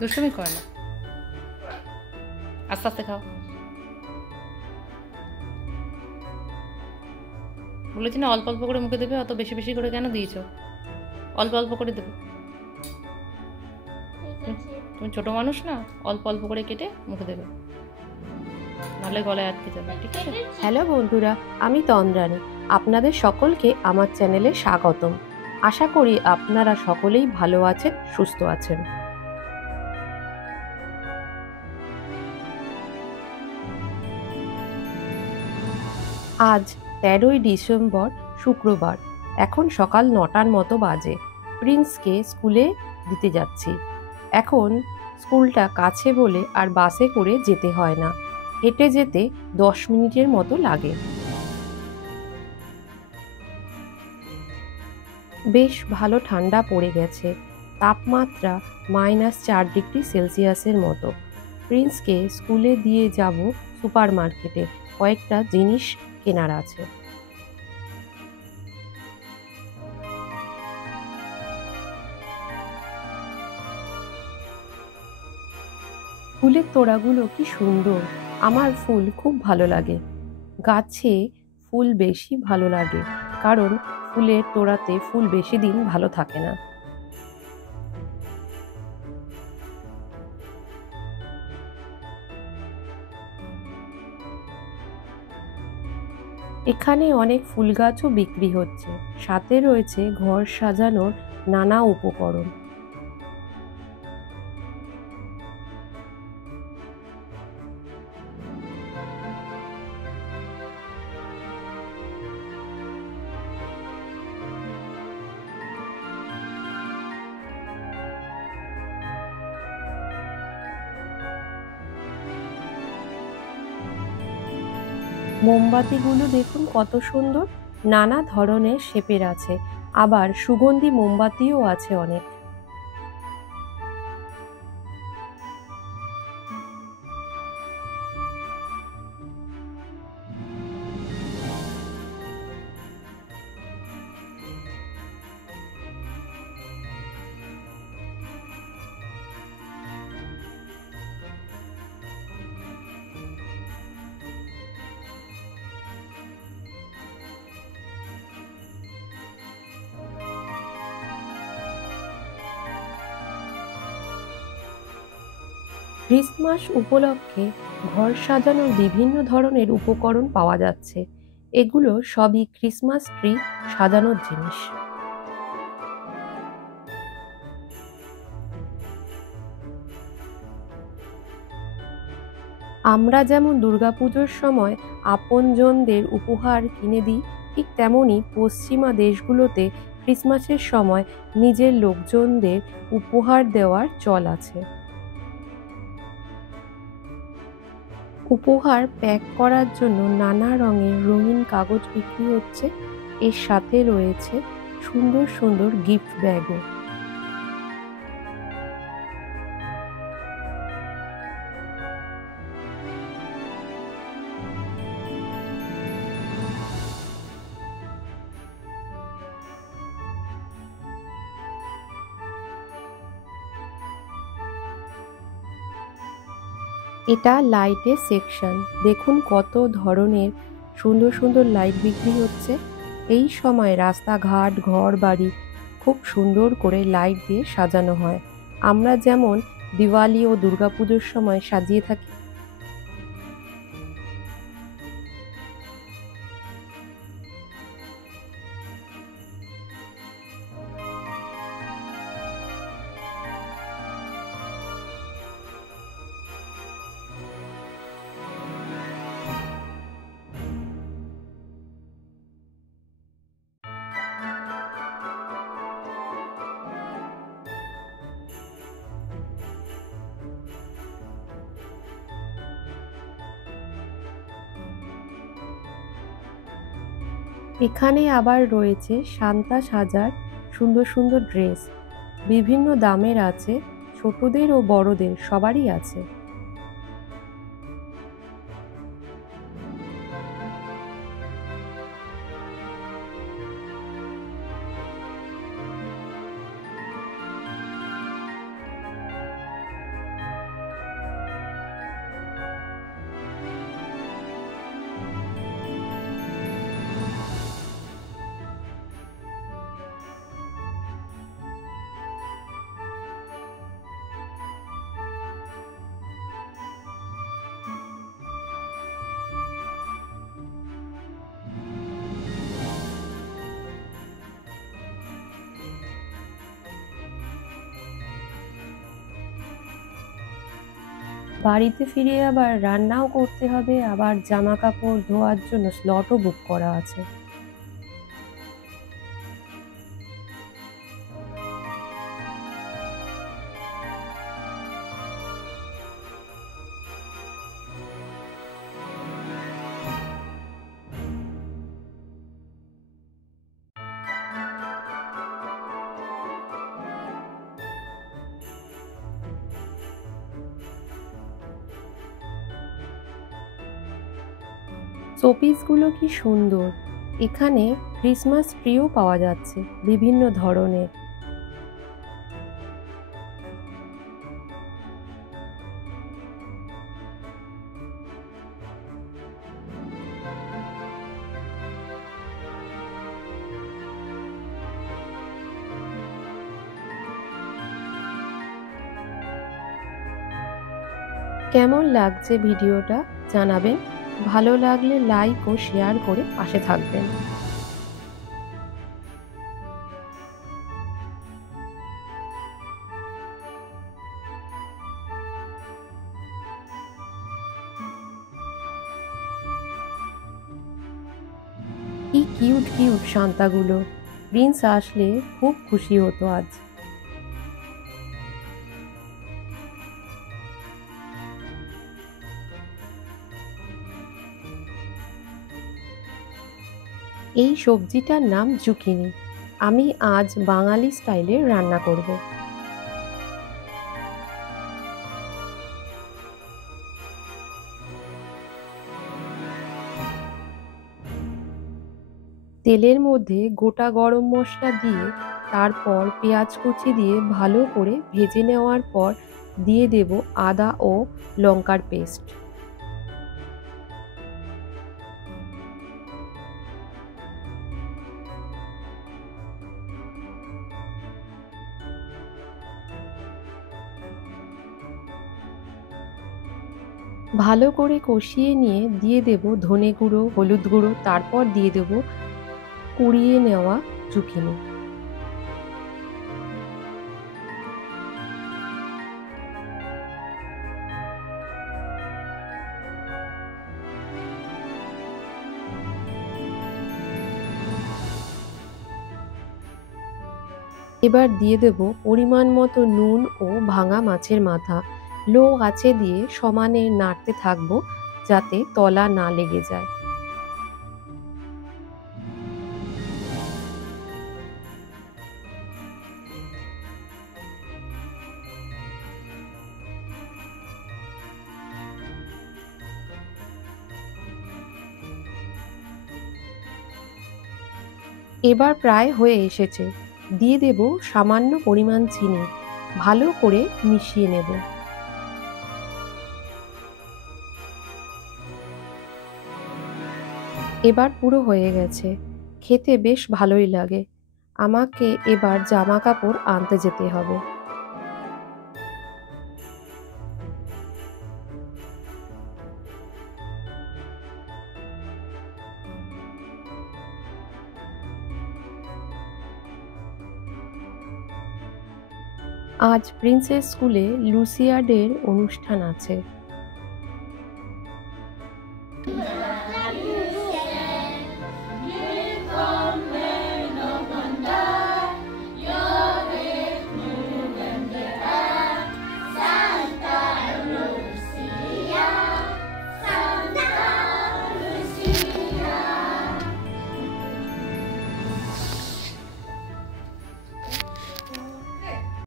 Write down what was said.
দুষ্টুমি করে না, আস্তে আস্তে খাও। বলেছি না অল্প অল্প করে মুখে দেবে, অত বেশি বেশি করে কেন দিয়েছো? অল্প অল্প করে দেবে। তুমি ছোট মানুষ না, অল্প অল্প করে কেটে মুখে দেবে, নাহলে গলায় আটকে যাবে, ঠিক আছে? হ্যালো বন্ধুরা, আমি তন্দ্রানী। আপনাদের সকলকে আমার চ্যানেলে স্বাগতম। আশা করি আপনারা সকলেই ভালো আছেন, সুস্থ আছেন। আজ 13ই ডিসেম্বর, শুক্রবার। এখন সকাল 9টার মতো বাজে। প্রিন্সকে স্কুলে দিতে যাচ্ছি। এখন স্কুলটা কাছে বলে আর বাসে করে যেতে হয় না, হেঁটে যেতে 10 মিনিটের মতো লাগে। বেশ ভালো ঠান্ডা পড়ে গেছে, তাপমাত্রা -4 ডিগ্রি সেলসিয়াসের মতো। প্রিন্সকে স্কুলে দিয়ে যাব সুপার মার্কেটে, কয়েকটা জিনিস কেনার আছে। ফুলের তোড়াগুলো কি সুন্দর, আমার ফুল খুব ভালো লাগে। গাছে ফুল বেশি ভালো লাগে, কারণ ফুলের তোড়াতে ফুল বেশি দিন ভালো থাকে না। এখানে অনেক ফুল গাছও বিক্রি হচ্ছে, সাথে রয়েছে ঘর সাজানোর নানা উপকরণ। মোমবাতিগুলো দেখুন কত সুন্দর, নানা ধরনের শেপের আছে, আবার সুগন্ধি মোমবাতিও আছে অনেক। ক্রিসমাস উপলক্ষে ঘর সাজানোর বিভিন্ন ধরনের উপকরণ পাওয়া যাচ্ছে। এগুলো সবই ক্রিসমাস ট্রি সাজানোর জিনিস। আমরা যেমন দুর্গাপুজোর সময় আপনজনদের উপহার কিনে দিই, ঠিক তেমনই পশ্চিমা দেশগুলোতে ক্রিসমাসের সময় নিজের লোকজনদের উপহার দেওয়ার চল আছে। উপহার প্যাক করার জন্য নানা রঙের রঙিন কাগজ বিক্রি হচ্ছে, এর সাথে রয়েছে সুন্দর সুন্দর গিফট ব্যাগও। এটা লাইটের সেকশন, দেখুন কত ধরনের সুন্দর সুন্দর লাইট বিক্রি হচ্ছে। এই সময় রাস্তাঘাট ঘর বাড়ি খুব সুন্দর করে লাইট দিয়ে সাজানো হয়, আমরা যেমন দিওয়ালি ও দুর্গাপুজোর সময় সাজিয়ে থাকি। এখানে আবার রয়েছে সান্তা সাজার সুন্দর সুন্দর ড্রেস, বিভিন্ন দামের আছে, ছোটদের ও বড়দের সবারই আছে। বাড়িতে ফিরে আবার রান্নাও করতে হবে, আবার জামা কাপড় ধোয়ার জন্য স্লটও বুক করা আছে। শোপিসগুলো কি সুন্দর! এখানে ক্রিসমাস ট্রিও পাওয়া যাচ্ছে বিভিন্ন ধরনের। কেমন লাগছে ভিডিওটা জানাবেন। ভালো লাগলে লাইক ও শেয়ার করে পাশে থাকবেন। কি কিউট কিউট সান্তাগুলো! প্রিন্স আসলে খুব খুশি হতো আজ। এই সবজিটার নাম জুকিনি। আমি আজ বাঙালি স্টাইলে রান্না করব। তেলের মধ্যে গোটা গরম মশলা দিয়ে তারপর পেঁয়াজ কুচি দিয়ে ভালো করে ভেজে নেওয়ার পর দিয়ে দেব আদা ও লঙ্কার পেস্ট। ভালো করে কষিয়ে নিয়ে দিয়ে দেব ধনে গুঁড়ো, হলুদ গুঁড়ো, তারপর দিয়ে দেব কুড়িয়ে নেওয়া জুকিনি। এবার দিয়ে দেব পরিমাণ মতো নুন ও ভাঙা মাছের মাথা। লো আঁচে দিয়ে সমানে নাড়তে থাকবো যাতে তলা না লেগে যায়। এবার প্রায় হয়ে এসেছে। দিয়ে দেব সামান্য পরিমাণ চিনি। ভালো করে মিশিয়ে নেব। এবার পুরো হয়ে গেছে। খেতে বেশ ভালোই লাগে। আমাকে এবার জামা কাপড় আনতে যেতে হবে। আজ প্রিন্সেস স্কুলে লুসিয়া ডের অনুষ্ঠান আছে।